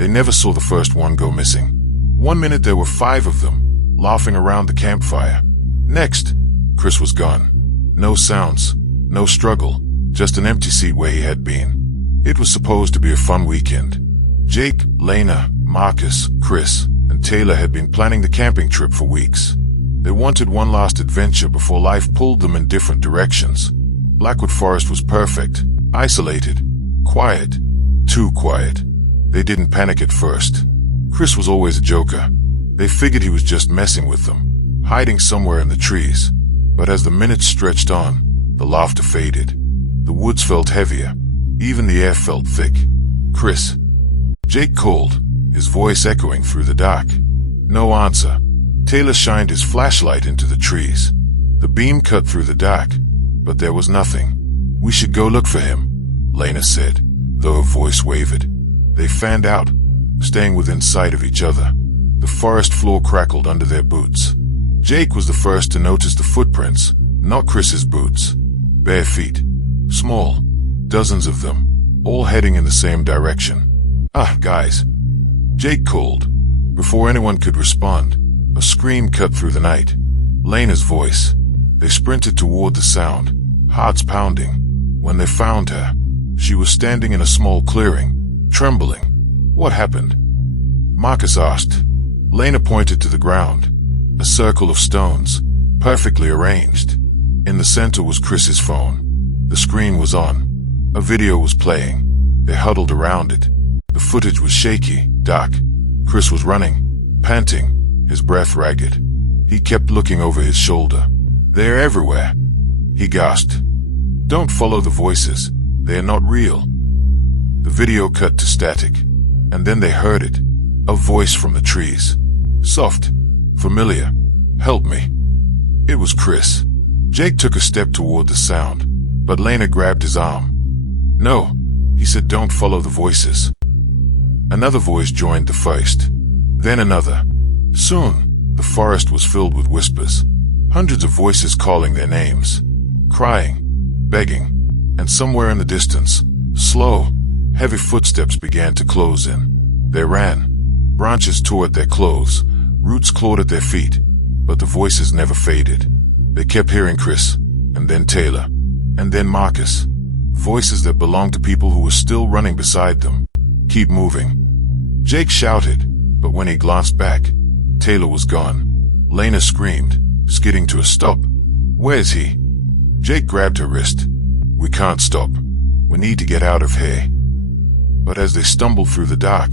They never saw the first one go missing. One minute there were 5 of them, laughing around the campfire. Next, Chris was gone. No sounds, no struggle, just an empty seat where he had been. It was supposed to be a fun weekend. Jake, Lena, Marcus, Chris, and Taylor had been planning the camping trip for weeks. They wanted one last adventure before life pulled them in different directions. Blackwood Forest was perfect, isolated, quiet, too quiet. They didn't panic at first. Chris was always a joker. They figured he was just messing with them, hiding somewhere in the trees. But as the minutes stretched on, the laughter faded. The woods felt heavier. Even the air felt thick. Chris. Jake called, his voice echoing through the dark. No answer. Taylor shined his flashlight into the trees. The beam cut through the dark, but there was nothing. "We should go look for him," Lena said, though her voice wavered. They fanned out, staying within sight of each other. The forest floor crackled under their boots. Jake was the first to notice the footprints, not Chris's boots. Bare feet. Small. Dozens of them, all heading in the same direction. "Ah, guys," Jake called. Before anyone could respond, a scream cut through the night. Lena's voice. They sprinted toward the sound, hearts pounding. When they found her, she was standing in a small clearing, trembling. "What happened?" Marcus asked. Lena pointed to the ground. A circle of stones, perfectly arranged. In the center was Chris's phone. The screen was on. A video was playing. They huddled around it. The footage was shaky, dark. Chris was running, panting, his breath ragged. He kept looking over his shoulder. "They're everywhere," he gasped. "Don't follow the voices. They are not real." The video cut to static, and then they heard it. A voice from the trees. Soft, familiar. "Help me." It was Chris. Jake took a step toward the sound, but Lena grabbed his arm. "No," he said, "don't follow the voices." Another voice joined the first. Then another. Soon, the forest was filled with whispers. Hundreds of voices calling their names. Crying, begging, and somewhere in the distance, slow, heavy footsteps began to close in. They ran. Branches tore at their clothes. Roots clawed at their feet. But the voices never faded. They kept hearing Chris, and then Taylor, and then Marcus. Voices that belonged to people who were still running beside them. "Keep moving." Jake shouted, but when he glanced back, Taylor was gone. Lena screamed, skidding to a stop. "Where's he?" Jake grabbed her wrist. "We can't stop. We need to get out of here." But as they stumbled through the dark,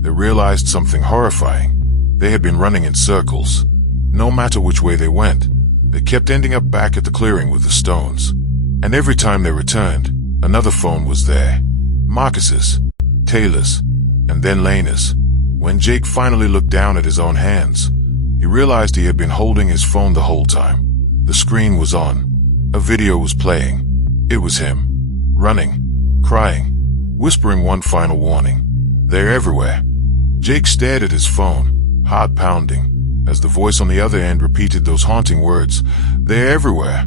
they realized something horrifying. They had been running in circles. No matter which way they went, they kept ending up back at the clearing with the stones. And every time they returned, another phone was there. Marcus's, Taylor's, and then Lena's. When Jake finally looked down at his own hands, he realized he had been holding his phone the whole time. The screen was on. A video was playing. It was him. Running. Crying. Whispering one final warning. "They're everywhere." Jake stared at his phone, heart pounding, as the voice on the other end repeated those haunting words. "They're everywhere."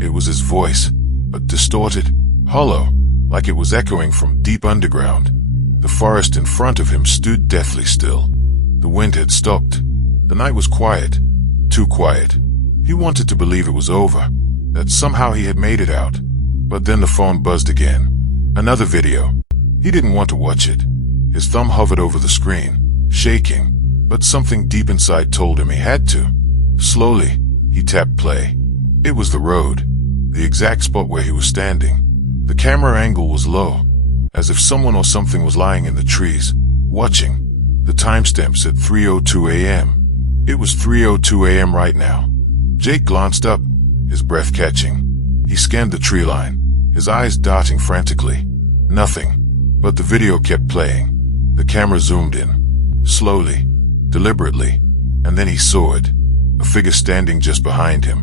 It was his voice, but distorted, hollow, like it was echoing from deep underground. The forest in front of him stood deathly still. The wind had stopped. The night was quiet, too quiet. He wanted to believe it was over, that somehow he had made it out. But then the phone buzzed again. Another video. He didn't want to watch it. His thumb hovered over the screen, shaking, but something deep inside told him he had to. Slowly, he tapped play. It was the road, the exact spot where he was standing. The camera angle was low, as if someone or something was lying in the trees, watching. The timestamp said 3:02 a.m. It was 3:02 a.m. right now. Jake glanced up, his breath catching. He scanned the tree line, his eyes darting frantically. Nothing, but the video kept playing. The camera zoomed in, slowly, deliberately, and then he saw it, a figure standing just behind him.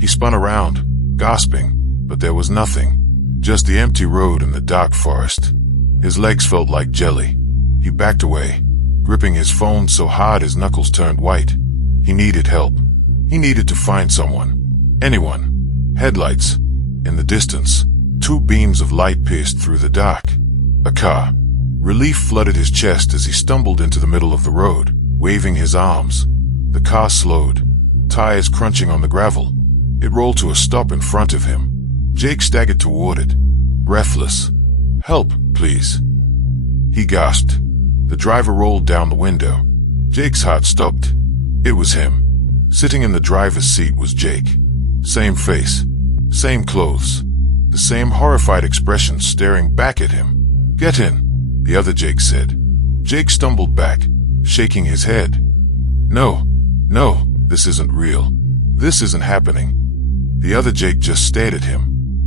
He spun around, gasping, but there was nothing, just the empty road and the dark forest. His legs felt like jelly. He backed away, gripping his phone so hard his knuckles turned white. He needed help. He needed to find someone. Anyone. Headlights. In the distance, two beams of light pierced through the dark. A car. Relief flooded his chest as he stumbled into the middle of the road, waving his arms. The car slowed, tires crunching on the gravel. It rolled to a stop in front of him. Jake staggered toward it, breathless. "Help, please," he gasped. The driver rolled down the window. Jake's heart stopped. It was him. Sitting in the driver's seat was Jake. Same face, same clothes, the same horrified expression staring back at him. "Get in," the other Jake said. Jake stumbled back, shaking his head. No, this isn't real. This isn't happening." The other Jake just stared at him.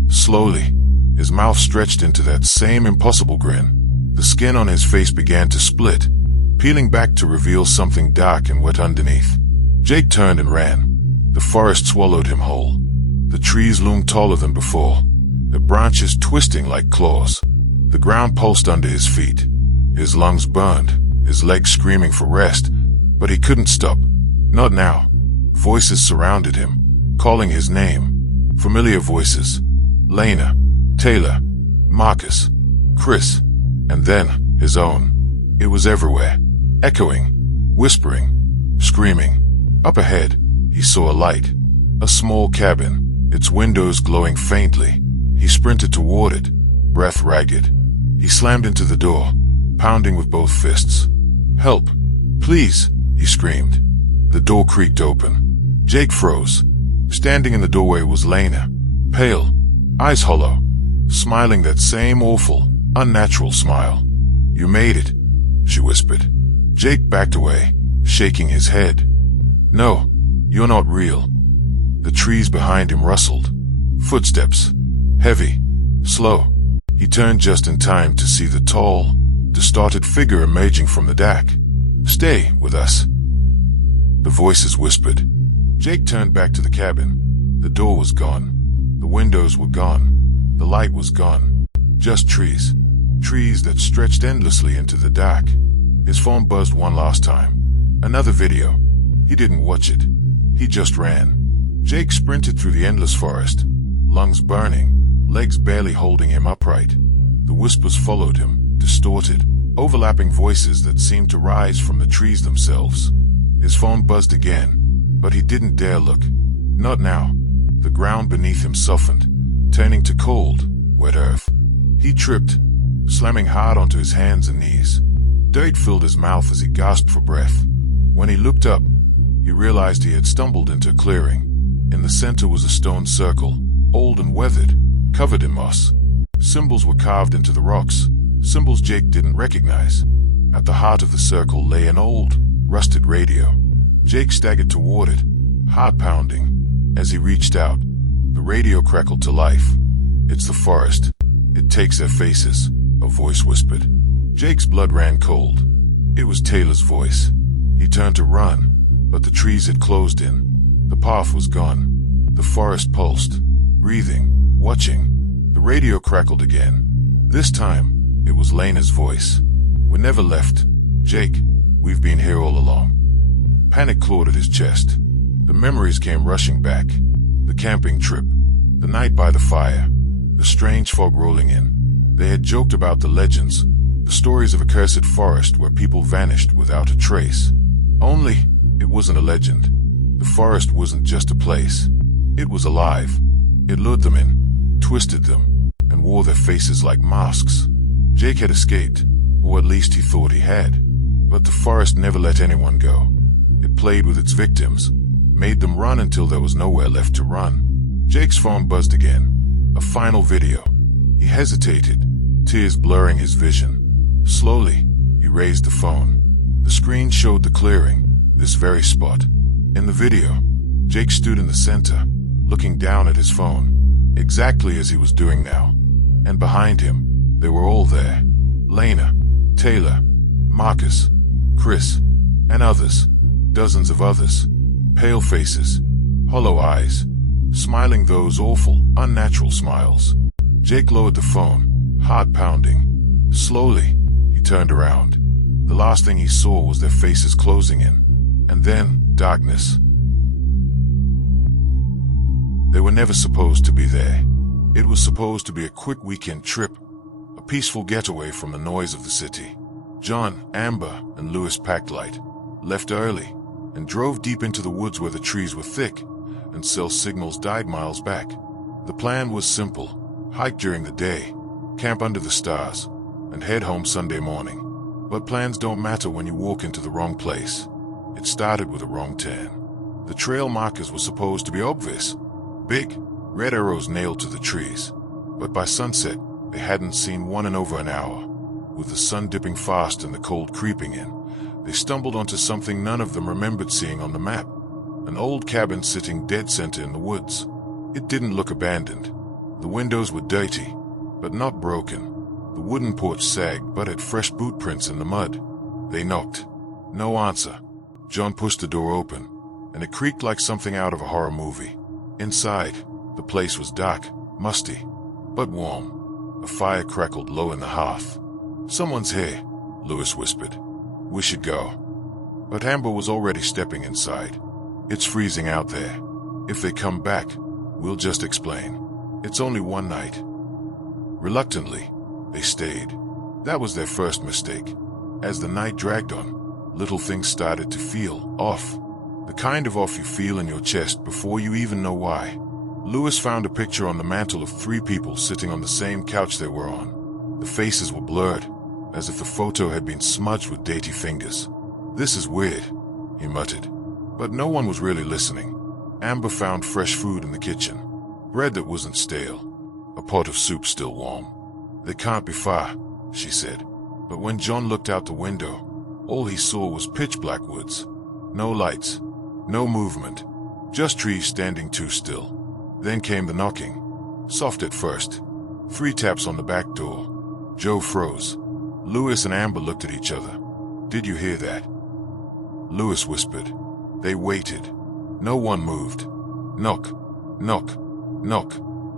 Slowly, his mouth stretched into that same impossible grin. The skin on his face began to split, peeling back to reveal something dark and wet underneath. Jake turned and ran. The forest swallowed him whole. The trees loomed taller than before, their branches twisting like claws. The ground pulsed under his feet. His lungs burned, his legs screaming for rest, but he couldn't stop. Not now. Voices surrounded him, calling his name. Familiar voices. Lena, Taylor, Marcus, Chris, and then his own. It was everywhere, echoing, whispering, screaming. Up ahead, he saw a light. A small cabin, its windows glowing faintly. He sprinted toward it, breath ragged. He slammed into the door, pounding with both fists. "Help, please," he screamed. The door creaked open. Jake froze. Standing in the doorway was Lena, pale, eyes hollow, smiling that same awful, unnatural smile. "You made it," she whispered. Jake backed away, shaking his head. "No, you're not real." The trees behind him rustled. Footsteps. Heavy. Slow. He turned just in time to see the tall, distorted figure emerging from the dark. "Stay with us," the voices whispered. Jake turned back to the cabin. The door was gone. The windows were gone. The light was gone. Just trees. Trees that stretched endlessly into the dark. His phone buzzed one last time. Another video. He didn't watch it. He just ran. Jake sprinted through the endless forest, lungs burning, legs barely holding him upright. The whispers followed him, distorted, overlapping voices that seemed to rise from the trees themselves. His phone buzzed again, but he didn't dare look. Not now. The ground beneath him softened, turning to cold, wet earth. He tripped, slamming hard onto his hands and knees. Dirt filled his mouth as he gasped for breath. When he looked up, he realized he had stumbled into a clearing. In the center was a stone circle, old and weathered, covered in moss. Symbols were carved into the rocks, symbols Jake didn't recognize. At the heart of the circle lay an old, rusted radio. Jake staggered toward it, heart pounding. As he reached out, the radio crackled to life. "It's the forest. It takes their faces," a voice whispered. Jake's blood ran cold. It was Taylor's voice. He turned to run, but the trees had closed in. The path was gone. The forest pulsed, breathing, watching. The radio crackled again. This time, it was Lena's voice. "We never left. Jake, we've been here all along." Panic clawed at his chest. The memories came rushing back. The camping trip, the night by the fire, the strange fog rolling in. They had joked about the legends, the stories of a cursed forest where people vanished without a trace. Only, it wasn't a legend. The forest wasn't just a place. It was alive. It lured them in, twisted them, and wore their faces like masks. Jake had escaped, or at least he thought he had. But the forest never let anyone go. It played with its victims, made them run until there was nowhere left to run. Jake's phone buzzed again. A final video. He hesitated, tears blurring his vision. Slowly, he raised the phone. The screen showed the clearing, this very spot. In the video, Jake stood in the center, looking down at his phone, exactly as he was doing now. And behind him, they were all there. Lena, Taylor, Marcus, Chris, and others. Dozens of others. Pale faces, hollow eyes, smiling those awful, unnatural smiles. Jake lowered the phone, heart pounding. Slowly, he turned around. The last thing he saw was their faces closing in. And then, darkness. They were never supposed to be there. It was supposed to be a quick weekend trip, a peaceful getaway from the noise of the city. John, Amber, and Louis packed light, left early, and drove deep into the woods where the trees were thick and cell signals died miles back. The plan was simple: hike during the day, camp under the stars, and head home Sunday morning. But plans don't matter when you walk into the wrong place. It started with a wrong turn. The trail markers were supposed to be obvious: big, red arrows nailed to the trees. But by sunset, they hadn't seen one in over an hour. With the sun dipping fast and the cold creeping in, they stumbled onto something none of them remembered seeing on the map: an old cabin sitting dead center in the woods. It didn't look abandoned. The windows were dirty, but not broken. The wooden porch sagged but had fresh boot prints in the mud. They knocked. No answer. John pushed the door open, and it creaked like something out of a horror movie. Inside, the place was dark, musty, but warm. A fire crackled low in the hearth. "Someone's here," Louis whispered. "We should go." But Amber was already stepping inside. "It's freezing out there. If they come back, we'll just explain. It's only one night." Reluctantly, they stayed. That was their first mistake. As the night dragged on, little things started to feel off. The kind of off you feel in your chest before you even know why. Louis found a picture on the mantel of 3 people sitting on the same couch they were on. The faces were blurred, as if the photo had been smudged with dainty fingers. "This is weird," he muttered. But no one was really listening. Amber found fresh food in the kitchen. Bread that wasn't stale. A pot of soup still warm. "They can't be far," she said. But when John looked out the window, all he saw was pitch black woods. No lights, no movement, just trees standing too still. Then came the knocking. Soft at first. 3 taps on the back door. Joe froze. Louis and Amber looked at each other. "Did you hear that?" Louis whispered. They waited. No one moved. Knock, knock, knock.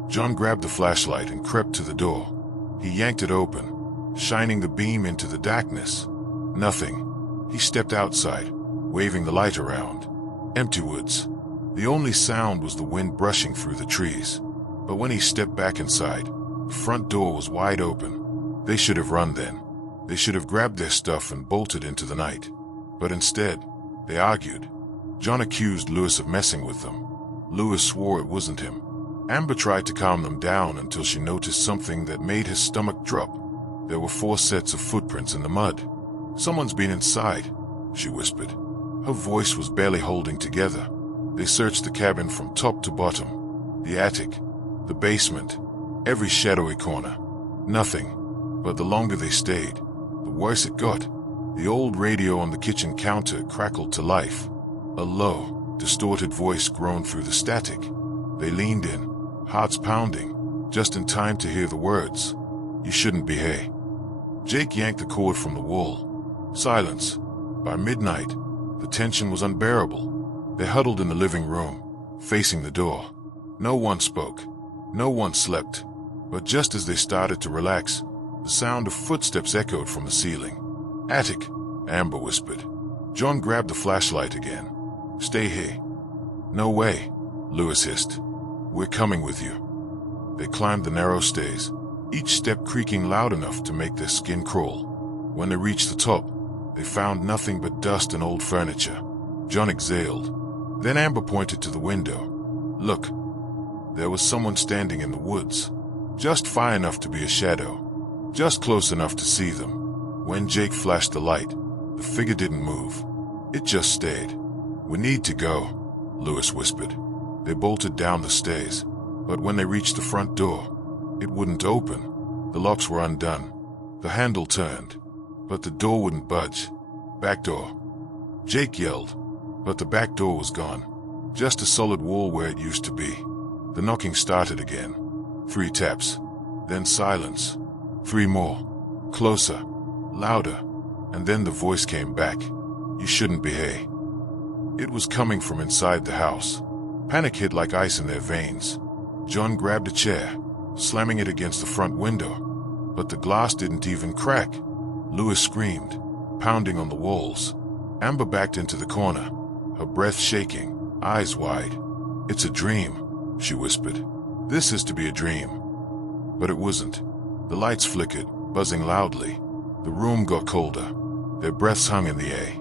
John grabbed the flashlight and crept to the door. He yanked it open, shining the beam into the darkness. Nothing. He stepped outside, waving the light around. Empty woods. The only sound was the wind brushing through the trees. But when he stepped back inside, the front door was wide open. They should have run then. They should have grabbed their stuff and bolted into the night. But instead, they argued. John accused Louis of messing with them. Louis swore it wasn't him. Amber tried to calm them down until she noticed something that made his stomach drop. There were 4 sets of footprints in the mud. "Someone's been inside," she whispered. Her voice was barely holding together. They searched the cabin from top to bottom. The attic, the basement, every shadowy corner. Nothing. But the longer they stayed, the worse it got. The old radio on the kitchen counter crackled to life. A low, distorted voice groaned through the static. They leaned in, hearts pounding, just in time to hear the words, "You shouldn't be here." Jake yanked the cord from the wall. Silence. By midnight, the tension was unbearable. They huddled in the living room, facing the door. No one spoke. No one slept. But just as they started to relax, the sound of footsteps echoed from the ceiling. "Attic," Amber whispered. John grabbed the flashlight again. "Stay here." "No way," Louis hissed. "We're coming with you." They climbed the narrow stairs, each step creaking loud enough to make their skin crawl. When they reached the top, they found nothing but dust and old furniture. John exhaled. Then Amber pointed to the window. "Look." There was someone standing in the woods, just far enough to be a shadow, just close enough to see them. When Jake flashed the light, the figure didn't move. It just stayed. "We need to go," Louis whispered. They bolted down the stairs, but when they reached the front door, it wouldn't open. The locks were undone. The handle turned, but the door wouldn't budge. "Back door." Jake yelled, but the back door was gone. Just a solid wall where it used to be. The knocking started again. 3 taps. Then silence. 3 more. Closer. Louder. And then the voice came back. "You shouldn't be here." It was coming from inside the house. Panic hit like ice in their veins. John grabbed a chair, slamming it against the front window. But the glass didn't even crack. Louis screamed, pounding on the walls. Amber backed into the corner, her breath shaking, eyes wide. "It's a dream," she whispered. "This is to be a dream." But it wasn't. The lights flickered, buzzing loudly. The room got colder. Their breaths hung in the air.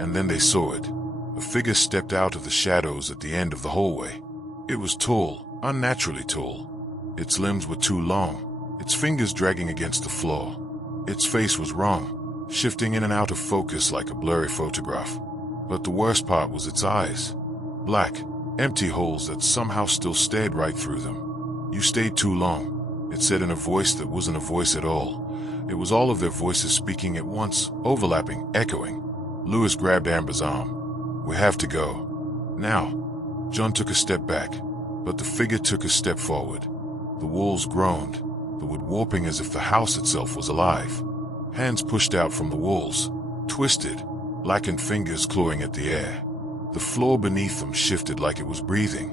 And then they saw it. A figure stepped out of the shadows at the end of the hallway. It was tall, unnaturally tall. Its limbs were too long, its fingers dragging against the floor. Its face was wrong, shifting in and out of focus like a blurry photograph. But the worst part was its eyes. Black, empty holes that somehow still stared right through them. "You stayed too long," it said in a voice that wasn't a voice at all. It was all of their voices speaking at once, overlapping, echoing. Lewis grabbed Amber's arm. "We have to go. Now." John took a step back, but the figure took a step forward. The walls groaned, the wood warping as if the house itself was alive. Hands pushed out from the walls, twisted, blackened fingers clawing at the air. The floor beneath them shifted like it was breathing.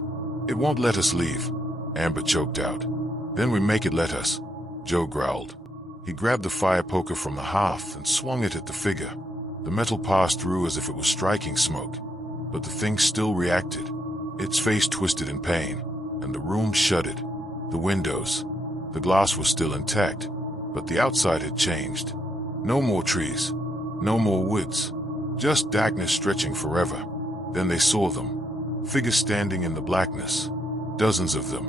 "It won't let us leave," Amber choked out. "Then we make it let us," Joe growled. He grabbed the fire poker from the hearth and swung it at the figure. The metal passed through as if it was striking smoke, but the thing still reacted. Its face twisted in pain, and the room shuddered. The windows, the glass was still intact, but the outside had changed. No more trees, no more woods, just darkness stretching forever. Then they saw them, figures standing in the blackness, dozens of them,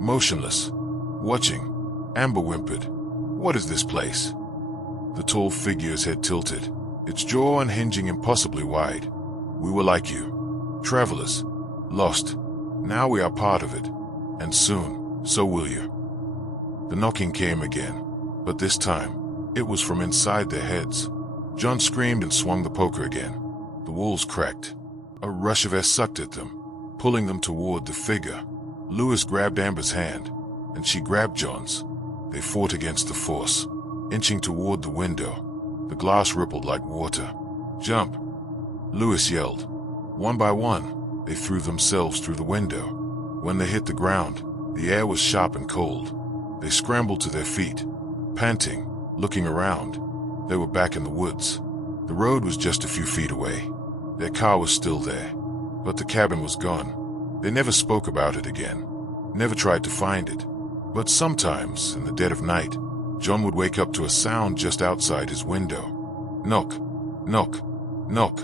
motionless, watching. Amber whimpered, "What is this place?" The tall figure's head tilted, its jaw unhinging impossibly wide. "We were like you, travelers, lost. Now we are part of it, and soon, so will you." The knocking came again, but this time, it was from inside their heads. John screamed and swung the poker again. The walls cracked. A rush of air sucked at them, pulling them toward the figure. Lewis grabbed Amber's hand, and she grabbed John's. They fought against the force, inching toward the window. The glass rippled like water. "Jump!" Lewis yelled. One by one, they threw themselves through the window. When they hit the ground, the air was sharp and cold. They scrambled to their feet, panting, looking around. They were back in the woods. The road was just a few feet away. Their car was still there, but the cabin was gone. They never spoke about it again, never tried to find it. But sometimes, in the dead of night, John would wake up to a sound just outside his window. Knock, knock, knock.